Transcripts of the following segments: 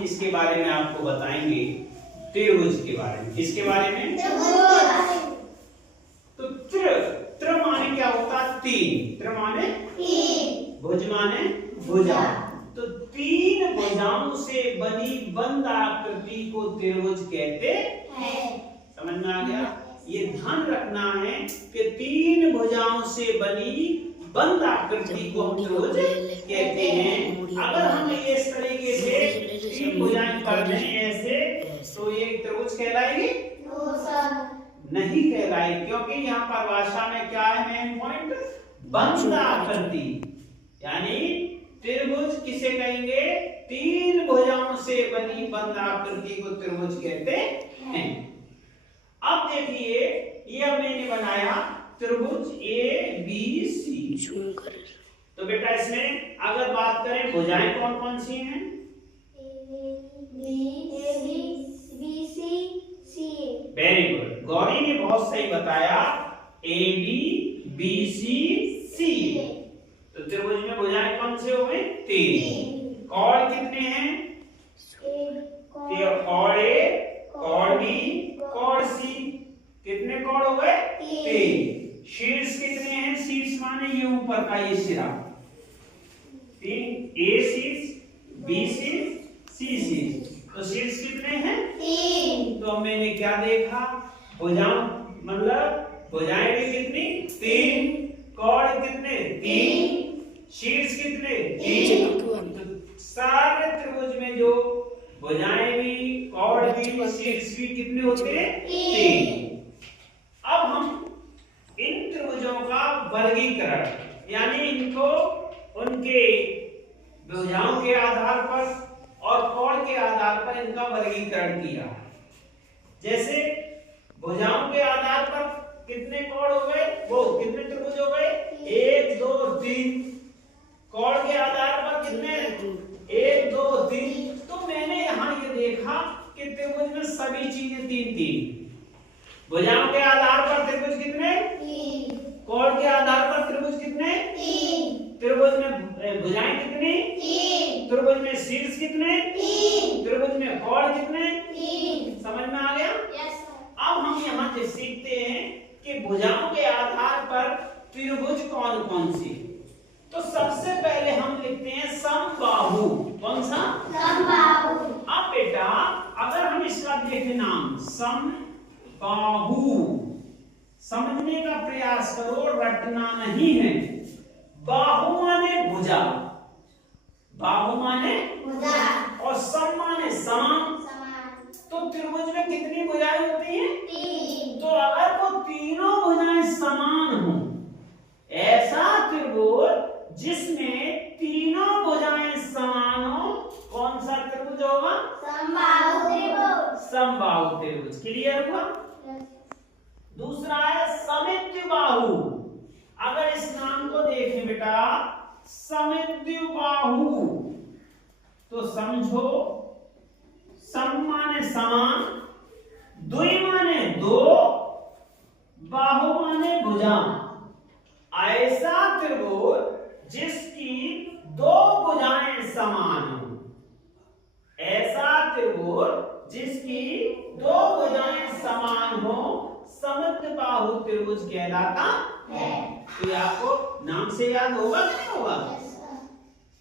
किसके बारे में आपको बताएंगे, त्रिभुज के बारे में। किसके बारे में? तो त्र माने क्या होता? तीन। त्र माने तीन, भुज माने भुजा। तो तीन भुजाओं से बनी बंद आकृति को त्रिभुज कहते हैं। समझ में आ गया? ये ध्यान रखना है कि तीन भुजाओं से बनी बंद आकृति को त्रिभुज कहते हैं। अगर हम इस तरीके से तीन भुजाएं कर दें ऐसे, तो ये त्रिभुज कहलाएगी? नहीं कहलाएगी, क्योंकि यहाँ पर भाषा में क्या है मेन पॉइंट? बंद आकृति। यानी त्रिभुज किसे कहेंगे? तीन भुजाओं से बनी बंद आकृति को त्रिभुज कहते हैं। अब देखिए, ये मैंने बनाया त्रिभुज ABC। तो बेटा इसमें अगर बात करें भुजाएं कौन कौन सी हैं? वेरी गुड, गौरी ने बहुत सही बताया, ABCC। तो त्रिभुज में भुजाएं कौन से हो गए? तीन। कोण कितने हैं? कोण A, कोण B, कोण C। कितने कोण हो गए? तीन। शीर्ष कितने हैं? शीर्ष माने ये ऊपर का ये सिरा। तीन। A शीर्ष, B शीर्ष, C शीर्ष। तो शीर्ष कितने हैं? तीन। तो मैंने क्या देखा? भुजाओं मतलब भुजाएं भी कितनी? तीन। कोण कितने? तीन। शीर्ष कितने? तीन। तो सारे त्रिभुज में जो भुजाएं भी, कोण भी, शीर्ष भी कितने होते हैं? तीन। अब हम इन त्रिभुजों का वर्गीकरण, यानी इनको उनके भुजाओं के आधार पर और कोण के आधार पर इनका वर्गीकरण किया। जैसे भुजाओं के आधार पर कितने कोण हो गए? वो कितने त्रिभुज हो गए? 1 2 3। कोण के आधार पर कितने? 1 2 3। तो मैंने यहाँ ये देखा कि त्रिभुज में सभी चीजें तीन तीन। भुजाओं के आधार पर त्रिभुज कितने? तीन। कोण के आधार पर त्रिभुज कितने? तीन। त्रिभुज में भुजाएं कितनी? तीन। त्रिभुज में शीर्ष कितने? तीन। त्रिभुज में कोण कितने? तीन। समझ में आ गया? Yes sir. अब हम यहाँ से सीखते हैं कि भुजाओं के आधार पर त्रिभुज कौन कौन सी। तो सबसे पहले हम लिखते हैं समबाहु। कौन सा? समबाहु। अब बेटा अगर हम इसका देखें नाम समबाहु, समझने का प्रयास करो, रटना नहीं है। बाहु माने भुजा, बाहु माने भुजा, और सम माने समान। तो त्रिभुज में कितनी भुजाएं होती हैं? तीन। तो अगर वो तीनों भुजाएं समान हो, ऐसा त्रिभुज जिसमें तीनों भुजाएं समान हो, कौन सा त्रिभुज होगा? समबाहु त्रिभुज। समबाहु त्रिभुज। क्लियर हुआ? दूसरा है समिद्युबाहु। अगर इस नाम को देखें बेटा, समिद्युबाहु, तो समझो सम माने समान, द्वि माने दो, बाहु माने भुजा। ऐसा त्रिभुज जिसकी दो भुजाएं समान हो, ऐसा त्रिभुज जिसकी दो भुजाएं समान हो, समद्विबाहु त्रिभुज कहलाता है। तो ये आपको नाम से याद होगा कि नहीं होगा?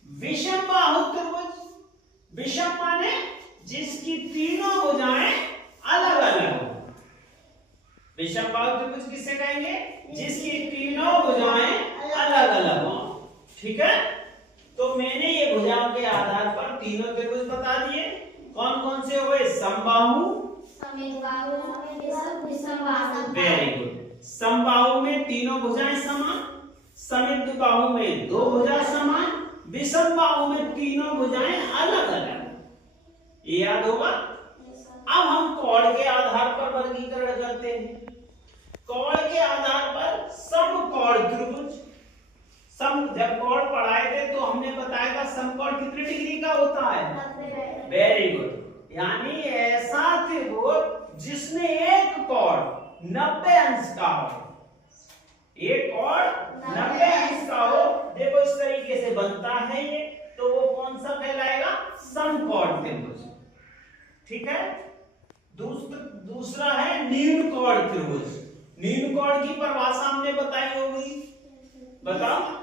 विषमबाहु त्रिभुज। विषम माने जिसकी तीनों भुजाएं अलग अलग हो। विषमबाहु त्रिभुज किसे कहेंगे? जिसकी तीनों भुजाएं अलग अलग हो। ठीक है? तो मैंने ये भुजाओं के आधार पर तीनों त्रिभुज बता दिए। कौन कौन से हुए? समबाहु, वेरी गुड। समबाहु में तीनों भुजाएं समान, समिद्युबाहु में दो भुजा समान, विषमबाहु में तीनों भुजाएं अलग अलग। ये याद होगा? अब हम कोण के आधार पर वर्गीकरण करते हैं। कोण के आधार पर समकोण त्रिभुज। सम जब कोण पढ़ाए थे तो हमने बताया था समकोण कितने डिग्री का होता है? Very good. यानी ऐसा त्रिभुज जिसमें एक कोण 90 अंश का हो, एक कोण 90 अंश का हो। देखो इस तरीके से बनता है ये, तो वो कौन सा कहलाएगा? समकोण त्रिभुज। ठीक है। दूसरा है न्यून कॉर्ड त्रिभुज। न्यून कॉर्ड की परिभाषा हमने बताई होगी, बताओ।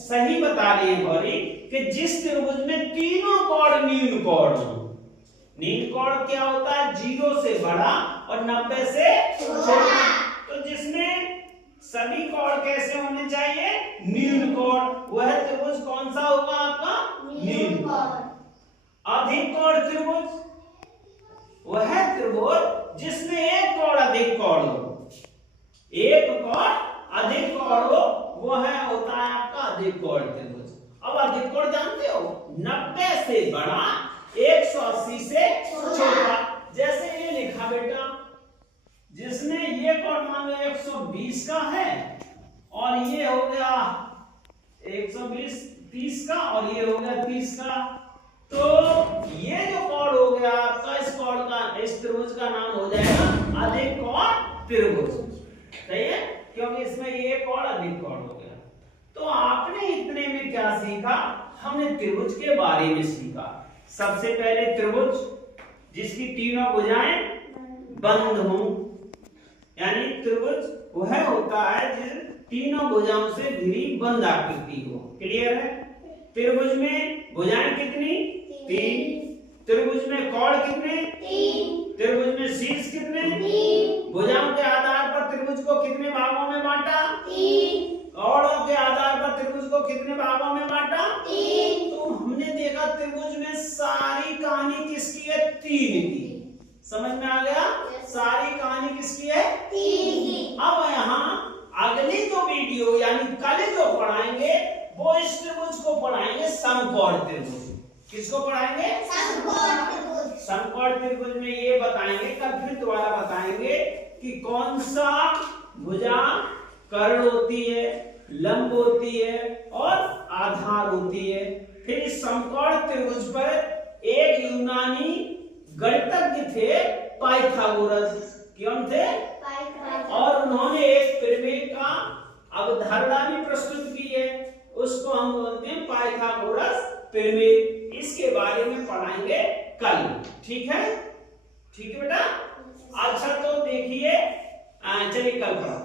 सही बता रही है गौरी कि जिस त्रिभुज में तीनों कॉर्ड न्यून कॉर्ड हो। न्यून कॉर्ड क्या होता है? 0 से बड़ा और 90 से छोटा। तो जिसमें सभी कॉर्ड कैसे होने चाहिए? न्यून कॉर्ड। वह त्रिभुज कौन सा होगा आपका? न्यून कॉर्ड। अधिक कॉर्ड त्रिभुज वह त्रिभुज जिसमें एक कॉर्ड अधिक कॉर्ड हो। एक कॉर्ड अधिक कॉर्ड हो वह होता है आपका अधिक कॉर्ड त्रिभुज। अब अधिक कॉर्ड जानते हो? 90 से बड़ा, 180 से छोटा। जैसे ये लिखा बेटा, जिसमें ये कॉर्ड मान लो 120 का है और ये हो गया 120 30 का और ये हो गया 30 का। तो ये जो कॉर्ड हो गया आपका, इस कॉर्ड का, इस त्रिभुज का नाम हो जाएगा अधिक कॉर्ड त्रिभुज। सही है, क्योंकि इसमें ये कॉर्ड अधिक कॉर्ड हो गया। तो आपने इतने में क्या सीखा? हमने त्रिभुज के बारे में सीखा। सबसे पहले त्रिभुज जिसकी तीनों भुजाएं बंद हो, यानी त्रिभुज वह होता है जिस तीनों भुजाओं से घिरी बंद आकृति हो। क्लियर है? त्रिभुज में भुजाएं कितनी? 3। त्रिभुज में कॉर्ड कितने? 3। त्रिभुज में शीर्ष कितने? 3। भुजाओं के आधार पर त्रिभुज को कितने भागों में बांटा? 3। कॉर्डों के आधार पर त्रिभुज को कितने भागों में बांटा? 3। तो हमने देखा त्रिभुज में सारी कहानी किसकी है? 3 की। समझ में आ गया? सारी कहानी किसकी है? 3 की। अब यहाँ अगली जो वीडियो यानी कल जो पढ़ाएंगे वो इस त्रिभुज को पढ़ाएंगे समकोण त्रिभुज। किसको पढ़ाएंगे? समकोण त्रिभुज। समकोण त्रिभुज में ये बताएंगे, कल फिर दोबारा बताएंगे कि कौन सा भुजा कर्ण होती है, लंब होती है और आधार होती है। फिर इस समकोण त्रिभुज पर एक यूनानी गणितज्ञ थे पाइथागोरस। कौन थे? और उन्होंने एक पिरामिड का अवधारणा भी प्रस्तुत की है, उसको हम बोलते हैं पाइथागोरस पिरामिड। इसके बारे में पढ़ाएंगे कल। ठीक है? ठीक है बेटा। अच्छा तो देखिए, चलिए कल पढ़ा।